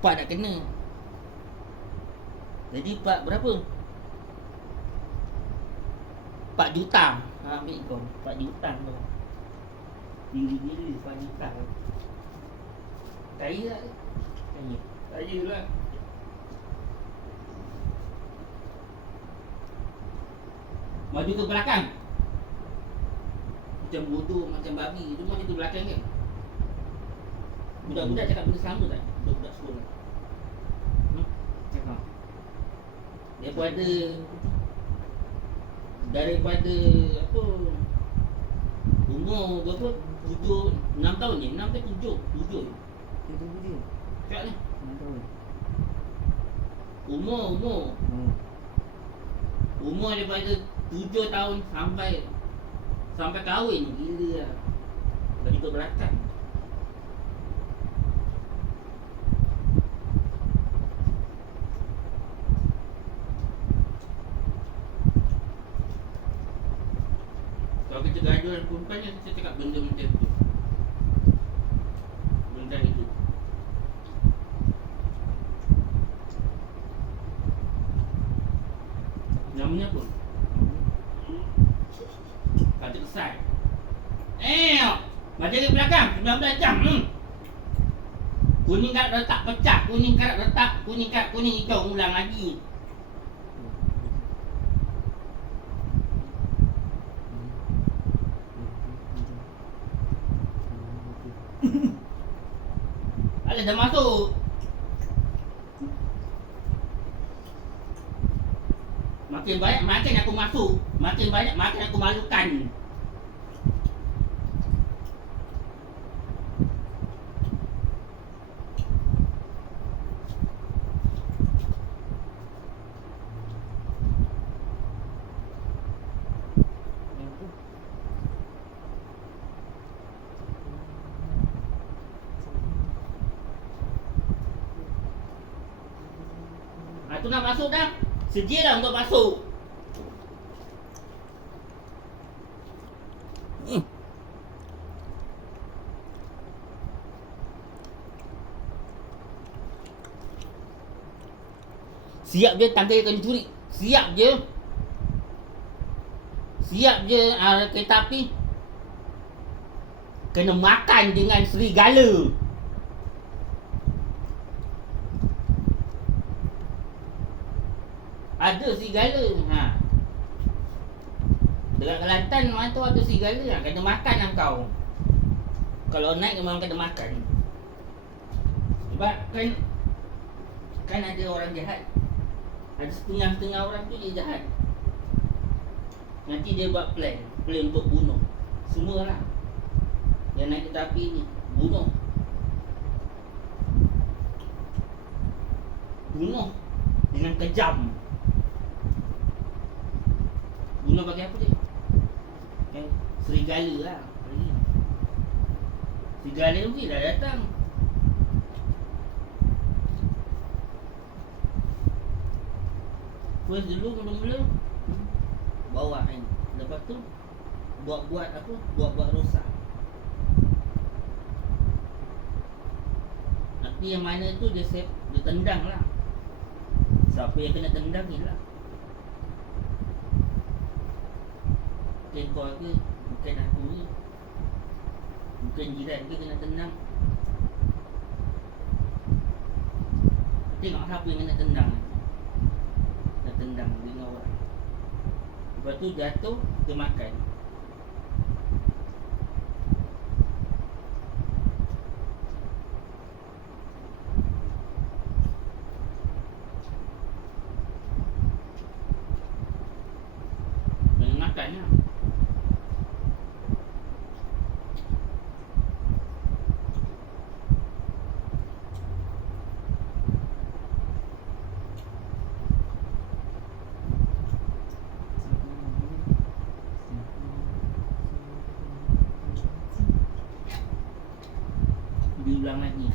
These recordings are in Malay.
Part nak kena. Jadi part berapa? 4 juta. Ambil kau 4 juta tu. Tinggi-tinggi 4 juta. Kaya tak? Kaya. Kaya lah. Maju ke belakang. Macam bodoh, macam babi. Itu maju ke belakang kan? Budak-budak cakap benda sama tak? Budak-budak sekolah. Cakap. Daripada apa? Umur berapa? 6 tahun ni? 6 ke 7? 7. Cakap ni. 6 tahun. Umur daripada 7 tahun sampai kahwin. Gila lah. Bagi ke belakang. Kalau kita gaduh dengan perempuan, kita cakap benda macam tu. Benda itu. Namanya apa? Kata kesal. Baca ke belakang 19 jam. Kuning kat letak pecah. Kuning kat letak. Kuning kat kuning hijau. Ulang lagi. Alah dah masuk. Makin banyak makin aku masuk. Makin banyak makin aku malukan. Tu nak masuk dah. Sedia dah untuk masuk. Siap je tangga yang kena curi. Siap je. Kereta api kena makan dengan serigala. Ada serigala. Dekat Kelantan mana tu ada serigala. Kena makan lah kau. Kalau naik memang kena makan. Sebab kan ada orang jahat. Ada setengah-setengah orang tu dia jahat. Nanti dia buat plan untuk bunuh. Semua lah yang naik kereta api ni bunuh dengan kejam. Bunuh bagi apa dia? Serigala lah. Serigala mungkin dah datang. First dulu mula-mula bawa kan. Lepas tu buat rosak. Tapi yang mana tu dia tendang lah. Siapa yang kena tendang ni lah. Bukan kau ke, bukan aku ni, bukan jiran ke kena tendang. Tengok siapa yang kena tendang. Kena tendang dengan orang. Lepas tu jatuh, dia makan. Kena makan lah. Diulang lagi.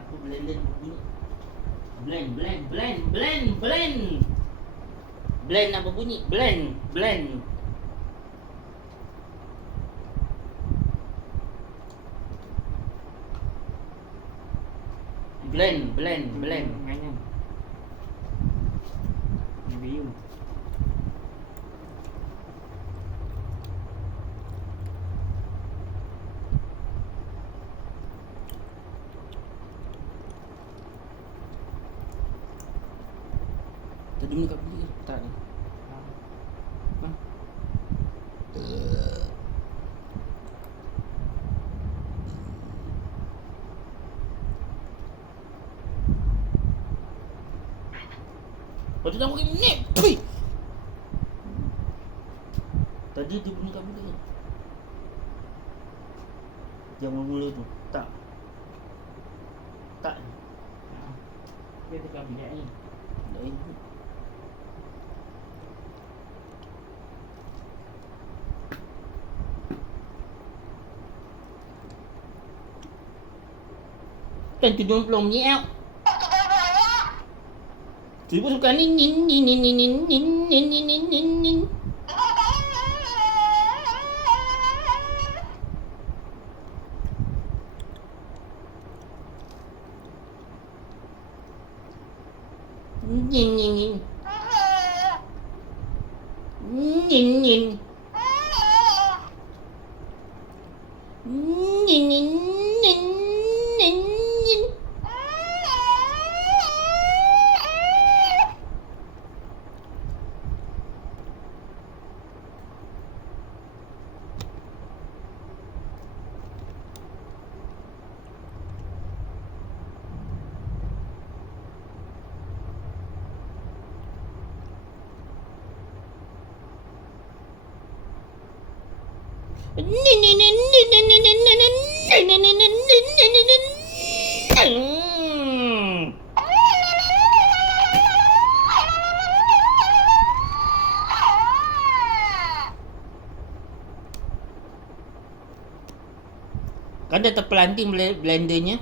Aku blender blend bunyi. Blend. Blend apa bunyi? Blend. Blend. Mainan. Ni biu. Tadi ni kat bunyi tak ni. Ha? Patut dah pakai minit. Pui. Tadi dia bunyi kat bunyi. Yang mula tu. Tak. Dia tekan bilik ni. Lain. Kan 70 bunyi out. Tiba suka nin. Kan dia terpelanting blendernya.